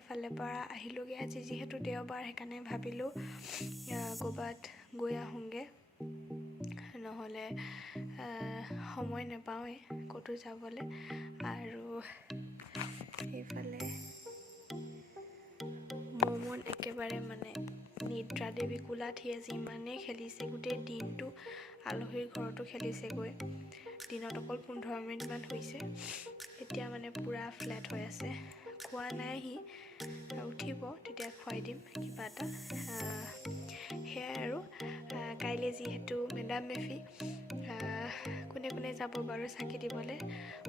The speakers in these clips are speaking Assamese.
এফালে পৰা আহিলোগে আজি যেহেতু দেওবাৰ সেইকাৰণে ভাবিলো গোবাত গৈ আহোঁগে নহ'লে সময় নাপাওঁৱে ক'তো যাবলৈ আৰু এইফালে মন একেবাৰে মানে নিদ্ৰা দেৱী কোলাত সি আজি ইমানেই খেলিছে গোটেই দিনটো আলহীৰ ঘৰতো খেলিছেগৈ দিনত অকল 15 মিনিটমান হৈছে এতিয়া মানে পুৰা ফ্লেট হৈ আছে খোৱা নাই সি উঠিব তেতিয়া খুৱাই দিম কিবা এটা সেয়াই আৰু কাইলৈ যিহেতু মেডাম মেফি কোনে কোনে যাব বাৰু চাকি দিবলৈ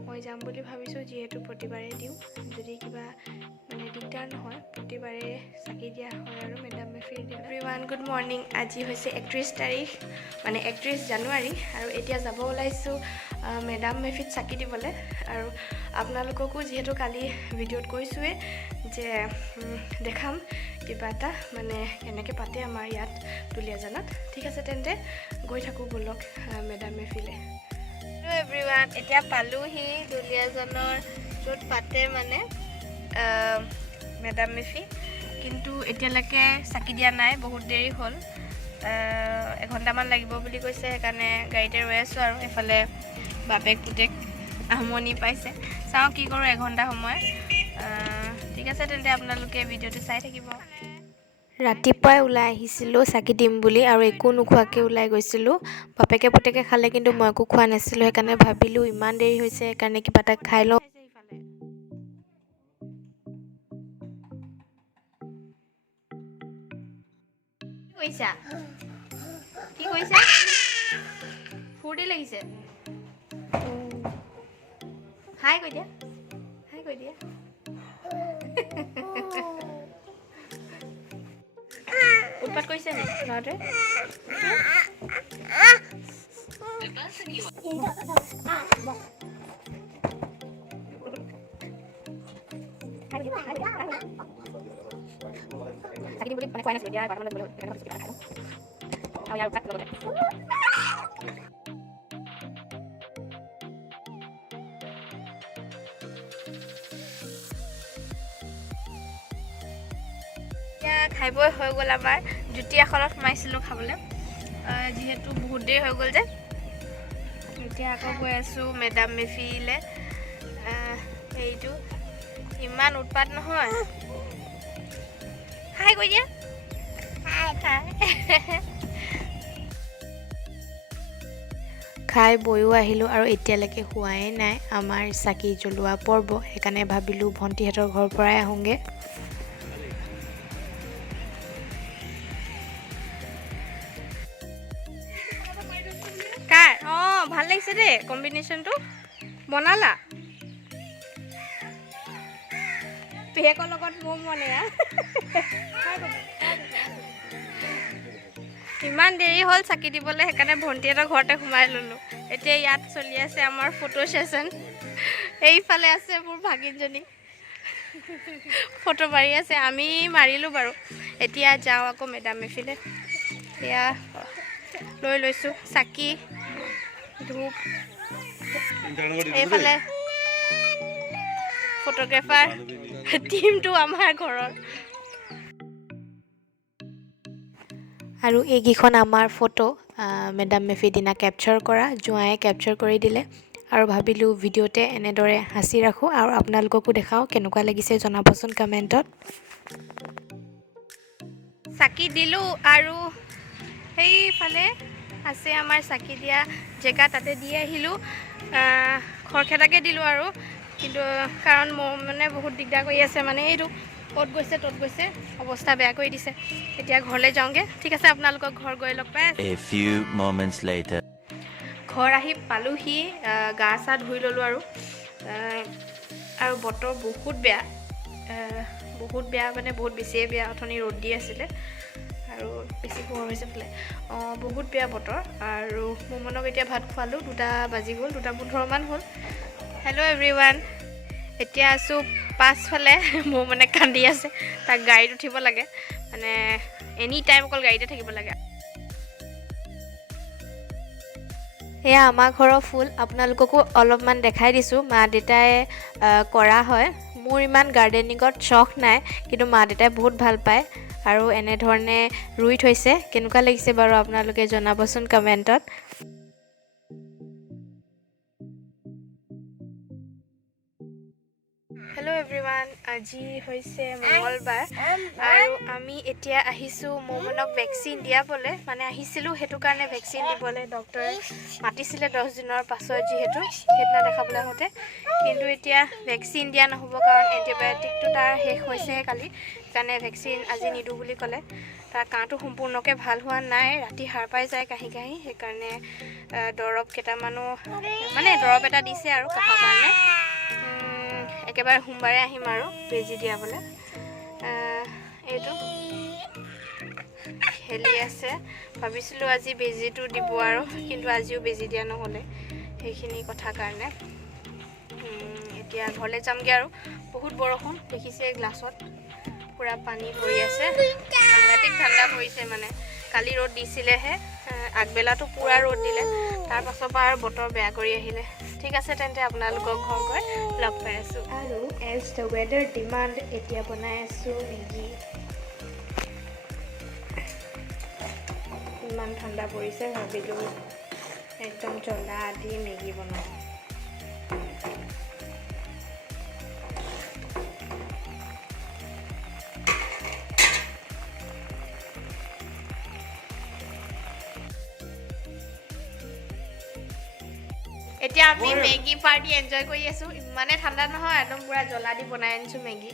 মই যাম বুলি ভাবিছোঁ যিহেতু প্ৰতিবাৰে দিওঁ যদি কিবা মানে দিগদাৰ নহয় প্ৰতিবাৰে চাকি দিয়া হয় আৰু মেডাম মেফিৰ দিনা এভৰিৱান গুড মৰ্ণিং আজি হৈছে 31 তাৰিখ মানে 31 জানুৱাৰী আৰু এতিয়া যাব ওলাইছোঁ মেডাম মেফিত চাকি দিবলৈ আৰু আপোনালোককো যিহেতু কালি ভিডিঅ'ত কৈছোঁৱে যে দেখাম কিবা এটা মানে কেনেকৈ পাতে আমাৰ ইয়াত দুলীয়াজানত ঠিক আছে তেন্তে গৈ থাকোঁ ব'লক মেডাম মেফিলে হেল্ল' এভৰিৱান এতিয়া পালোহি দুলীয়াজানৰ য'ত পাতে মানে মেডাম মেফি কিন্তু এতিয়ালৈকে চাকি দিয়া নাই বহুত দেৰি হ'ল এঘণ্টামান লাগিব বুলি কৈছে সেইকাৰণে গাড়ীতে ৰৈ আছোঁ আৰু এফালে বাপেক পুতেক আমনি পাইছে চাওঁ কি কৰোঁ এঘণ্টা সময় ঠিক আছে তেন্তে আপোনালোকে ভিডিঅ'টো চাই থাকিব ৰাতিপুৱাই ওলাই আহিছিলোঁ চাকি দিম বুলি আৰু একো নোখোৱাকৈ ওলাই গৈছিলোঁ বাপেকে পুতেকে খালে কিন্তু মই একো খোৱা নাছিলোঁ সেইকাৰণে ভাবিলোঁ ইমান দেৰি হৈছে সেইকাৰণে কিবা এটা খাই লওঁ কি কৈছা ফূৰ্তি লাগিছে হাই কৈ দিয়া উৎপাত কৰিছে নি ল'ৰাটোৱে চাকি বুলি মানে খোৱাই নাছিলোঁ এতিয়া 12 মানত আৰু ইয়াৰ উৎপাত লগতে খাই বৈ হৈ গ'ল আমাৰ জুতি এখনত সোমাইছিলোঁ খাবলৈ যিহেতু বহুত দেৰি হৈ গ'ল যে এতিয়া আকৌ গৈ আছোঁ মেডাম মেফিলে হেৰিটো ইমান উৎপাত নহয় হাই কৈ দিয়া খাই বৈও আহিলোঁ আৰু এতিয়ালৈকে হোৱাই নাই আমাৰ চাকি জ্বলোৱা পৰ্ব সেইকাৰণে ভাবিলোঁ ভণ্টিহঁতৰ ঘৰৰ পৰাই আহোঁগৈ ভাল লাগিছে দেই কম্বিনেশ্যনটো বনালা পেকৰ লগত মোৰ মনে ইমান দেৰি হ'ল চাকি দিবলৈ সেইকাৰণে ভণ্টিহঁতৰ ঘৰতে সোমাই ল'লোঁ এতিয়া ইয়াত চলি আছে আমাৰ ফটো ছেশ্যন এইফালে আছে মোৰ ভাগিনজনী ফটো মাৰি আছে আমি মাৰিলোঁ বাৰু এতিয়া যাওঁ আকৌ মেডাম মেফিলে এয়া লৈ লৈছোঁ চাকি ধূপ এইফালে ফটোগ্ৰাফাৰ টিমটো আমাৰ ঘৰৰ আৰু এইকেইখন আমাৰ ফটো মেডাম মেফিৰ দিনা কেপচাৰ কৰা জোঁৱায়ে কেপচাৰ কৰি দিলে আৰু ভাবিলোঁ ভিডিঅ'তে এনেদৰে সাঁচি ৰাখোঁ আৰু আপোনালোককো দেখাওঁ কেনেকুৱা লাগিছে জনাবচোন কমেণ্টত চাকি দিলোঁ আৰু সেইফালে আছে আমাৰ চাকি দিয়া জেগা তাতে দি আহিলোঁ খৰখেদাকৈ দিলোঁ আৰু কিন্তু কাৰণ মোৰ মানে বহুত দিগদাৰ কৰি আছে মানে এইটো ক'ত গৈছে ত'ত গৈছে অৱস্থা বেয়া কৰি দিছে এতিয়া ঘৰলৈ যাওঁগৈ ঠিক আছে আপোনালোকক ঘৰ গৈ লগ পাই ঘৰ আহি পালোহি গা চা ধুই ল'লোঁ আৰু বতৰ বহুত বেয়া মানে বহুত বেছিয়ে বেয়া অথনি ৰ'দ দি আছিলে আৰু বেছি পোহৰ হৈছে বোলে বহুত বেয়া বতৰ আৰু মোমনক এতিয়া ভাত খোৱালোঁ 2 বাজি গ'ল 2:15 হ'ল হেল্ল' এভৰিৱান এতিয়া আছোঁ পাছফালে মোৰ মানে কান্দি আছে তাক গাড়ীত উঠিব লাগে মানে এনি টাইম অকল গাড়ীতে থাকিব লাগে এয়া আমাৰ ঘৰৰ ফুল আপোনালোককো অলপমান দেখাই দিছোঁ মা দেউতাই কৰা হয় মোৰ ইমান গাৰ্ডেনিঙত চখ নাই, কিন্তু মা দেউতাই বহুত ভাল পায় আৰু এনেধৰণে ৰুই থৈছে। কেনেকুৱা লাগিছে বাৰু আপোনালোকে জনাবচোন কমেণ্টত। হেল্ল' এভৰিৱান, আজি হৈছে মঙলবাৰ আৰু আমি এতিয়া আহিছোঁ মৌমনক ভেকচিন দিয়াবলৈ, মানে আহিছিলোঁ সেইটো কাৰণে ভেকচিন দিবলৈ। ডক্টৰে মাতিছিলে 10 দিনৰ পাছত, যিহেতু সেইদিনা দেখাবলৈ আহোঁতে। কিন্তু এতিয়া ভেকচিন দিয়া নহ'ব, কাৰণ এণ্টিবায়'টিকটো তাৰ শেষ হৈছেহে কালি, সেইকাৰণে ভেকচিন আজি নিদিওঁ বুলি ক'লে। তাৰ কাহটো সম্পূৰ্ণকৈ ভাল হোৱা নাই, ৰাতি সাৰ পাই যায় কাহি কাহি, সেইকাৰণে দৰৱ কেইটামানো মানে দৰৱ এটা দিছে আৰু কাহৰ কাৰণে। একেবাৰে সোমবাৰে আহিম আৰু বেজি দিয়াবলৈ। এইটো খেলি আছে, ভাবিছিলোঁ আজি বেজিটো দিব আৰু, কিন্তু আজিও বেজি দিয়া নহ'লে সেইখিনি কথাৰ কাৰণে। এতিয়া ঘৰলৈ যামগৈ আৰু। বহুত বৰষুণ দেখিছে, গ্লাছত পূৰা পানী ভৰি আছে, সাংঘাতিক ঠাণ্ডা পৰিছে। মানে কালি ৰ'দ দিছিলেহে, আগবেলাটো পূৰা ৰ'দ দিলে, তাৰপাছৰ পৰা আৰু বতৰ বেয়া কৰি আহিলে। ঠিক আছে তেন্তে, আপোনালোকক ঘৰ গৈ লগ পাই আছোঁ। আৰু এজ দ্য ৱেডাৰ ডিমাণ্ড, এতিয়া বনাই আছোঁ মেগী। ইমান ঠাণ্ডা পৰিছে, ভাবিলোঁ একদম জ্বলা দি মেগী বনাওঁ। এতিয়া আমি মেগী পাৰ্টি এনজয় কৰি আছোঁ। ইমানে ঠাণ্ডা নহয়, একদম পূৰা জ্বলা দি বনাই আনিছোঁ মেগী।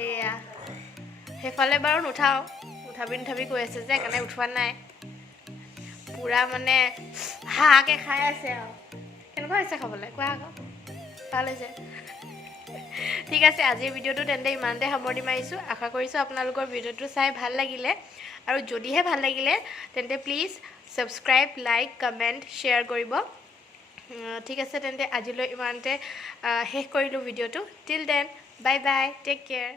এয়া সেইফালে বাৰু নুঠাওঁ, উঠাবি কৈ আছে যে, সেইকাৰণে উঠোৱা নাই। পূৰা মানে হাহাকে খাই আছে আৰু। কেনেকুৱা হৈছে খাবলৈ কোৱা আকৌ? ভাল হৈছে। ঠিক আছে, আজিৰ ভিডিঅ'টো তেন্তে ইমানতে সামৰণি মাৰিছোঁ। আশা কৰিছোঁ আপোনালোকৰ ভিডিঅ'টো চাই ভাল লাগিলে, আৰু যদিহে ভাল লাগিলে তেন্তে please subscribe, like, comment, share কৰিব। ঠিক আছে তেন্তে আজিলৈ ইমানতে শেষ কৰিলোঁ ভিডিঅ'টো। Till then, bye bye, take care.